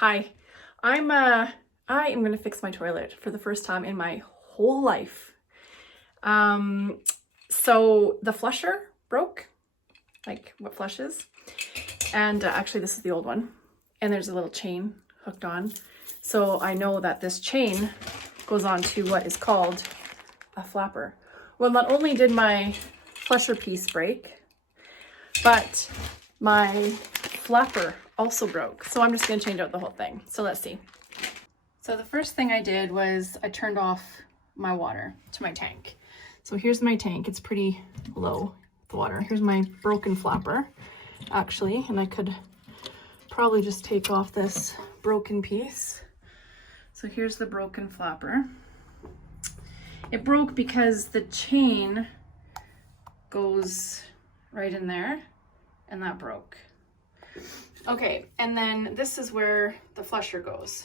Hi, I am gonna fix my toilet for the first time in my whole life. So the flusher broke, like what flushes, and actually this is the old one, and there's a little chain hooked on. So I know that this chain goes on to what is called a flapper. Well, not only did my flusher piece break, but my flapper also broke. So I'm just gonna change out the whole thing. So let's see. So the first thing I did was I turned off my water to my tank. So here's my tank. It's pretty low, the water. Here's my broken flapper, actually, and I could probably just take off this broken piece. So here's the broken flapper. It broke because the chain goes right in there, and that broke. Okay, and then this is where the flusher goes.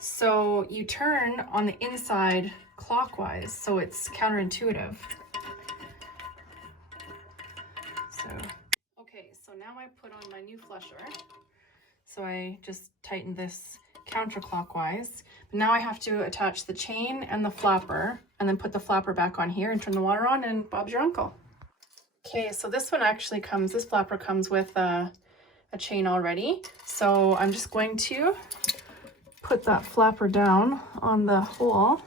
So you turn on the inside clockwise, so it's counterintuitive. Okay, so now I put on my new flusher. So I just tighten this counterclockwise. But now I have to attach the chain and the flapper, and then put the flapper back on here and turn the water on, and Bob's your uncle. Okay, so this one actually comes, this flapper comes with a chain already. So I'm just going to put that flapper down on the hole,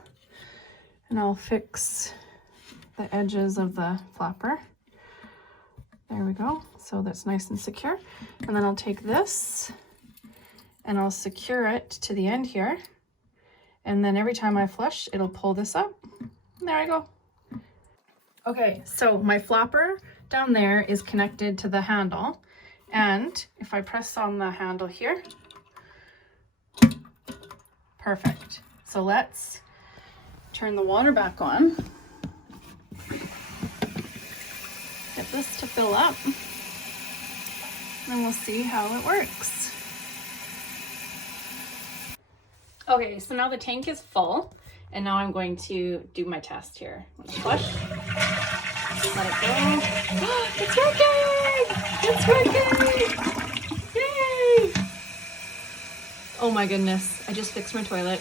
and I'll fix the edges of the flapper. There we go. So that's nice and secure. And then I'll take this and I'll secure it to the end here. And then every time I flush, it'll pull this up. And there I go. Okay, so my flapper down there is connected to the handle. And if I press on the handle here, perfect. So let's turn the water back on. Get this to fill up, and we'll see how it works. Okay, so now the tank is full, and now I'm going to do my test here. Flush, let it go. It's working! It's working! Yay! Oh my goodness, I just fixed my toilet.